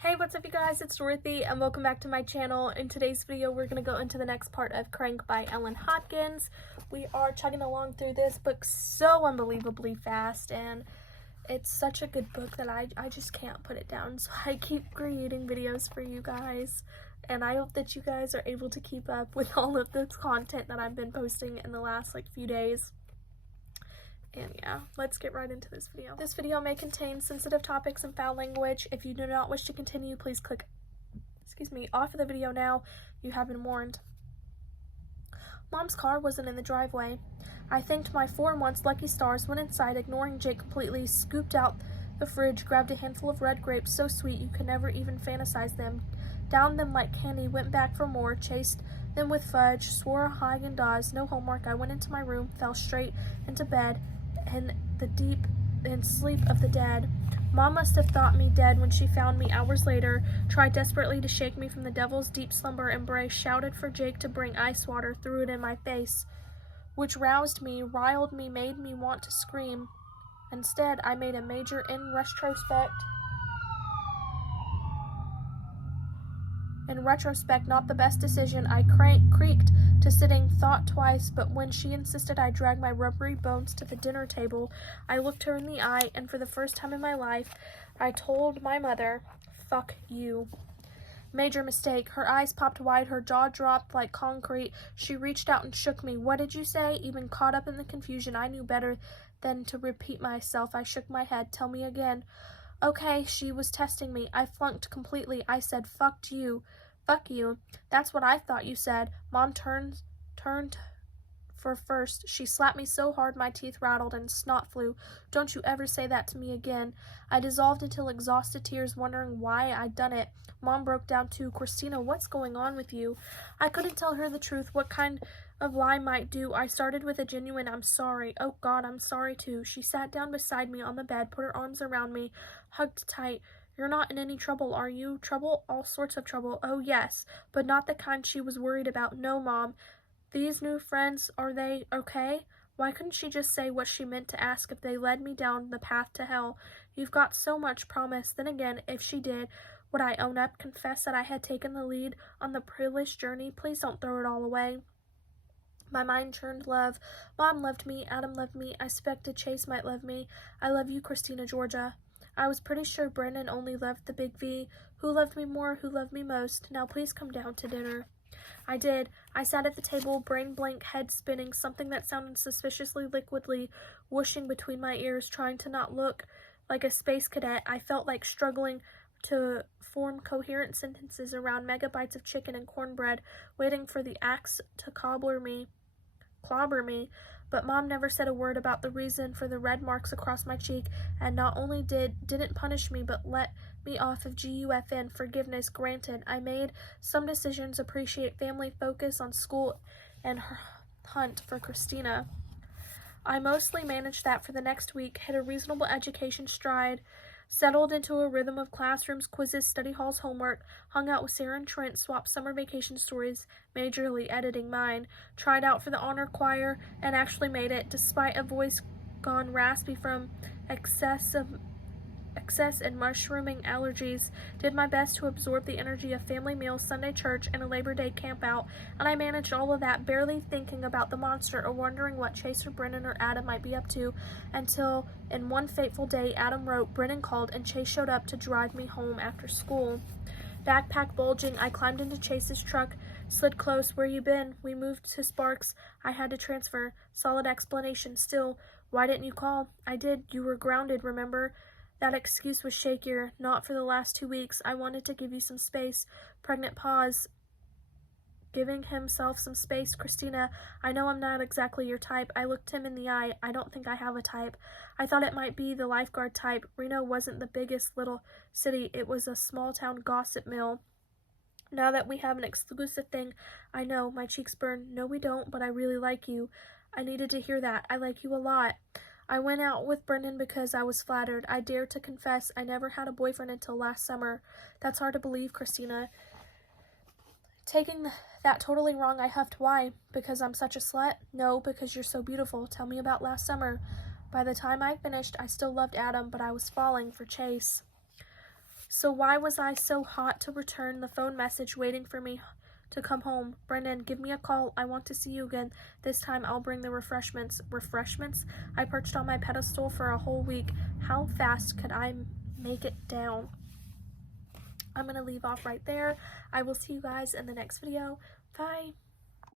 Hey, what's up you guys? It's Dorothy and welcome back to my channel. In today's video, we're going to go into the next part of Crank by Ellen Hopkins. We are chugging along through this book so unbelievably fast, and it's such a good book that I just can't put it down. So I keep creating videos for you guys, and I hope that you guys are able to keep up with all of this content that I've been posting in the last few days. And yeah, let's get right into this video. This video may contain sensitive topics and foul language. If you do not wish to continue, please click, off of the video now. You have been warned. Mom's car wasn't in the driveway. I thanked my 4 months lucky stars, went inside, ignoring Jake completely, scooped out the fridge, grabbed a handful of red grapes so sweet you could never even fantasize them, downed them like candy, went back for more, chased them with fudge, swore a Haagen-Dazs, no homework. I went into my room, fell straight into bed, in the deep sleep of the dead. Mom must have thought me dead when she found me hours later, tried desperately to shake me from the devil's deep slumber embrace, shouted for Jake to bring ice water, threw it in my face, which roused me, riled me, made me want to scream. Instead, I made a major in retrospect, not the best decision. I creaked to sitting, thought twice, but when she insisted I drag my rubbery bones to the dinner table, I looked her in the eye, and for the first time in my life, I told my mother, "Fuck you." Major mistake. Her eyes popped wide, her jaw dropped like concrete. She reached out and shook me. "What did you say?" Even caught up in the confusion, I knew better than to repeat myself. I shook my head. "Tell me again." Okay, she was testing me. I flunked completely. I said, "Fucked you." "Fuck you." "That's what I thought you said." Mom turned for first. She slapped me so hard my teeth rattled and snot flew. "Don't you ever say that to me again." I dissolved into exhausted tears, wondering why I'd done it. Mom broke down too. "Christina, what's going on with you?" I couldn't tell her the truth. What kind of lie might do? I started with a genuine, "I'm sorry." "Oh God, I'm sorry too." She sat down beside me on the bed, put her arms around me, hugged tight. "You're not in any trouble, are you?" "Trouble? All sorts of trouble." "Oh yes, but not the kind she was worried about." "No, Mom." "These new friends, are they okay?" Why couldn't she just say what she meant to ask if they led me down the path to hell? You've got so much promise. Then again, if she did, would I own up, confess that I had taken the lead on the privileged journey? Please don't throw it all away. My mind churned love. Mom loved me. Adam loved me. I suspected Chase might love me. I love you, Christina, Georgia. I was pretty sure Brennan only loved the big V. Who loved me more? Who loved me most? Now please come down to dinner. I did. I sat at the table, brain blank, head spinning, something that sounded suspiciously liquidly whooshing between my ears, trying to not look like a space cadet. I felt like struggling to form coherent sentences around megabytes of chicken and cornbread, waiting for the axe to clobber me. But Mom never said a word about the reason for the red marks across my cheek, and not only didn't punish me, but let me off of GUFN. Forgiveness granted. I made some decisions, appreciate family, focus on school, and her hunt for Christina. I mostly managed that for the next week, hit a reasonable education stride, settled into a rhythm of classrooms, quizzes, study halls, homework, hung out with Sarah and Trent, swapped summer vacation stories, majorly editing mine, tried out for the honor choir, and actually made it, despite a voice gone raspy from excess and mushrooming allergies. Did my best to absorb the energy of family meals, Sunday church, and a Labor Day camp out, and I managed all of that, barely thinking about the monster or wondering what Chase or Brennan or Adam might be up to, until in one fateful day Adam wrote, Brennan called, and Chase showed up to drive me home after school. Backpack bulging, I climbed into Chase's truck, slid close. Where you been? We moved to Sparks. I had to transfer. Solid explanation. Still, why didn't you call? I did. You were grounded, remember? That excuse was shakier. Not for the last 2 weeks. I wanted to give you some space. Pregnant pause. Giving himself some space. Christina, I know I'm not exactly your type. I looked him in the eye. I don't think I have a type. I thought it might be the lifeguard type. Reno wasn't the biggest little city. It was a small town gossip mill. Now that we have an exclusive thing, I know. My cheeks burn. No, we don't, but I really like you. I needed to hear that. I like you a lot. I went out with Brendan because I was flattered. I dare to confess I never had a boyfriend until last summer. That's hard to believe, Christina. Taking that totally wrong, I huffed. Why? Because I'm such a slut? No, because you're so beautiful. Tell me about last summer. By the time I finished, I still loved Adam, but I was falling for Chase. So why was I so hot to return the phone message waiting for me to come home? Brendan, give me a call. I want to see you again. This time I'll bring the refreshments. Refreshments? I perched on my pedestal for a whole week. How fast could I make it down? I'm going to leave off right there. I will see you guys in the next video. Bye.